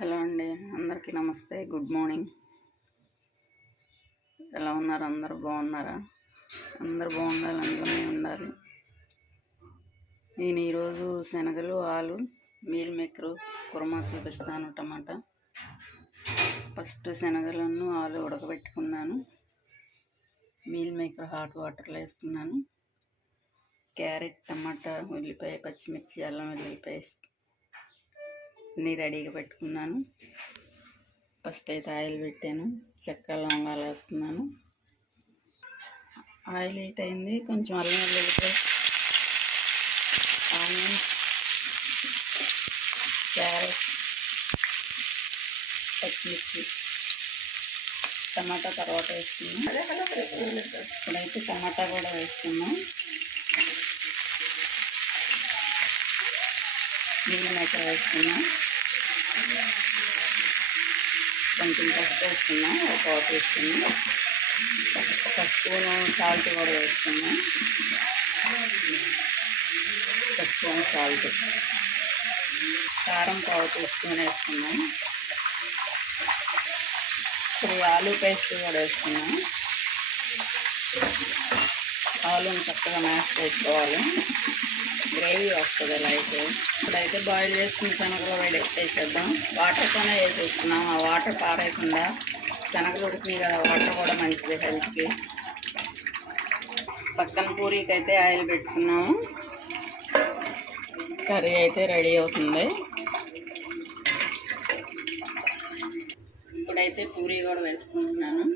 Hello అండి అందరికీ నమస్తే గుడ్ మార్నింగ్. ఎలా ఉన్నారు? అందరు బాగున్నారా? అందరు బాగుండాలి అందులోనే ఉండాలి. నేను ఈరోజు శనగలు ఆలు మీల్ మేకరు కుర్మా చూపిస్తాను టమాటా. ఫస్ట్ శనగలను ఆలు ఉడకబెట్టుకున్నాను. మీల్ మేకర్ హాట్ వాటర్లో వేస్తున్నాను. క్యారెట్ టమాటా ఉల్లిపాయ పచ్చిమిర్చి అల్లం వెల్లుల్లి పేస్ట్ అన్నీ రెడీగా పెట్టుకున్నాను. ఫస్ట్ అయితే ఆయిల్ పెట్టాను. చెక్క లవంగాలు వేస్తున్నాను. ఆయిల్ హీట్ అయింది. కొంచెం అల్లం వెల్లుల్లిపాయ ఆనియన్ క్యారెట్ పచ్చిమిర్చి టమాటా తర్వాత వేసుకున్నాం ఇప్పుడైతే టమాటా కూడా వేసుకున్నాం నీళ్ళు మేకర్ వేసుకున్నాం కొంచెం పసుపు వేసుకున్నాం ఒక పావు వేసుకున్నాం ఒక స్పూను సాల్ట్ కూడా వేసుకున్నాం ఒక స్పూన్ సాల్ట్. కారం పావు స్పూన్ వేసుకున్నాం ఇప్పుడు ఆలు పేస్ట్ కూడా వేసుకున్నాం ఆలుని చక్కగా మ్యాష్ చేసుకోవాలి. గ్రేవీ వస్తుంది లైట్. ఇప్పుడైతే బాయిల్ చేసుకుని శనగలు వేసేద్దాం వాటర్తోనే వేసేస్తున్నాం. ఆ వాటర్ పారేయకుండా శనగలు ఉడికినాయి కదా వాటర్ కూడా మంచిది హెల్త్కి పక్కన పూరీకి అయితే ఆయిల్ పెట్టుకున్నాము కర్రీ అయితే రెడీ అవుతుంది. ఇప్పుడైతే పూరీ కూడా వేసుకుంటున్నాను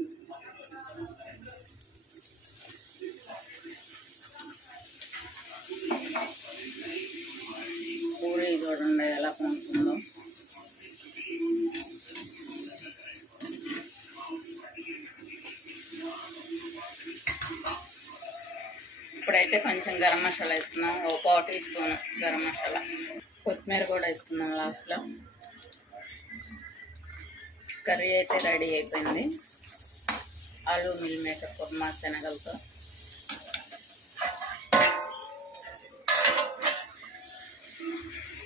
పూరీ చూడండి ఎలా పొందుతుందో ఇప్పుడైతే కొంచెం గరం మసాలా వేసుకున్నాం ఒక పావు టీ స్పూన్ గరం మసాలా. కొత్తిమీర కూడా వేసుకున్నాం లాస్ట్లో. కర్రీ అయితే రెడీ అయిపోయింది. ఆలు మిల్ మేకర్ కుర్మా శనగలతో.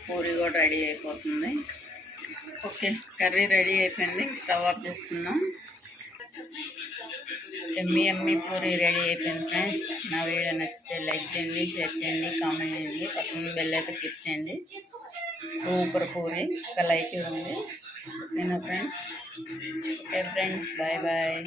పూరి కూడా రెడీ అయిపోతుంది. ఓకే కర్రీ రెడీ అయిపోయింది. స్టవ్ ఆఫ్ చేసుకుందాం ఎమ్మి ఎమ్మి పూరి రెడీ అయిపోయింది ఫ్రెండ్స్. నా వీడియో నచ్చితే లైక్ చేయండి షేర్ చేయండి కామెంట్ చేయండి. పక్కన బెల్ అయితే క్లిక్ చేయండి. సూపర్ పూరి. ఒక లైక్ ఇవ్వండి. ఓకేనా friends? Okay friends bye bye.